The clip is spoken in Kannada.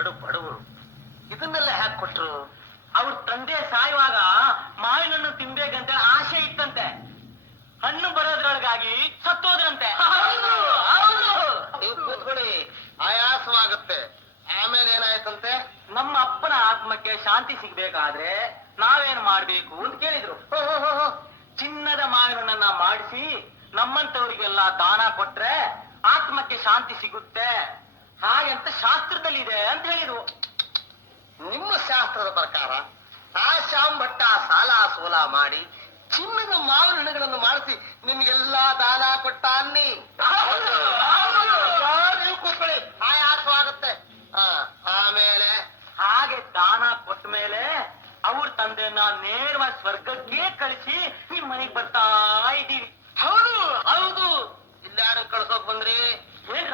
ಕಡು ಬಡವರು ಇದನ್ನೆಲ್ಲ ಹ್ಯಾಕ್ ಕೊಟ್ರು? ಅವ್ರ ತಂದೆ ಸಾಯುವಾಗ ಮಾವಿನ ಹಣ್ಣು ತಿನ್ಬೇಕಂತ ಆಸೆ ಇತ್ತಂತೆ. ಹಣ್ಣು ಬರೋದ್ರೊಳಗಾಗಿ ಸತ್ತೋದ್ರಂತೆ. ನೀವು ಕೂತ್ಕೊಳ್ಳಿ, ಆಯಾಸವಾಗುತ್ತೆ. ಆಮೇಲೆ ಏನಾಯ್ತಂತೆ? ನಮ್ಮ ಅಪ್ಪನ ಆತ್ಮಕ್ಕೆ ಶಾಂತಿ ಸಿಗ್ಬೇಕಾದ್ರೆ ನಾವೇನ್ ಮಾಡ್ಬೇಕು ಅಂತ ಕೇಳಿದ್ರು. ಚಿನ್ನದ ಮಾವಿನ ಹಣ್ಣನ್ನ ಮಾಡಿಸಿ ನಮ್ಮಂತವರಿಗೆಲ್ಲ ದಾನ ಕೊಟ್ರೆ ಆತ್ಮಕ್ಕೆ ಶಾಂತಿ ಸಿಗುತ್ತೆ ಹಾಗಂತ ಶಾಸ್ತ್ರದಲ್ಲಿದೆ ಅಂತ ಹೇಳಿದ್ರು. ನಿಮ್ಮ ಶಾಸ್ತ್ರದ ಪ್ರಕಾರ ಶ್ಯಾಮ್ ಭಟ್ಟ ಸಾಲ ಸೋಲ ಮಾಡಿ ಚಿನ್ನದ ಮಾವಿನ ಹಣ್ಣುಗಳನ್ನು ಮಾಡಿಸಿ ನಿಮ್ಗೆಲ್ಲಾ ದಾನ ಕೊಟ್ಟ ಅನ್ನಿ. ನೀವು ಕೂತ್ಕೊಳ್ಳಿ, ಆಯಾಸವಾಗುತ್ತೆ. ಆಮೇಲೆ ಹಾಗೆ ದಾನ ಕೊಟ್ಟ ಮೇಲೆ ಅವ್ರ ತಂದೆಯನ್ನ ನೇರವಾಗಿ ಸ್ವರ್ಗಕ್ಕೆ ಕಳಿಸಿ ನಿಮ್ ಮನೆಗೆ ಬರ್ತಾ ಇದ್ದೀವಿ. ಹೌದು ಹೌದು, ಇಲ್ಲಾರು ಕಳ್ಸೋಕ್ ಬಂದ್ರಿ? ಏನ್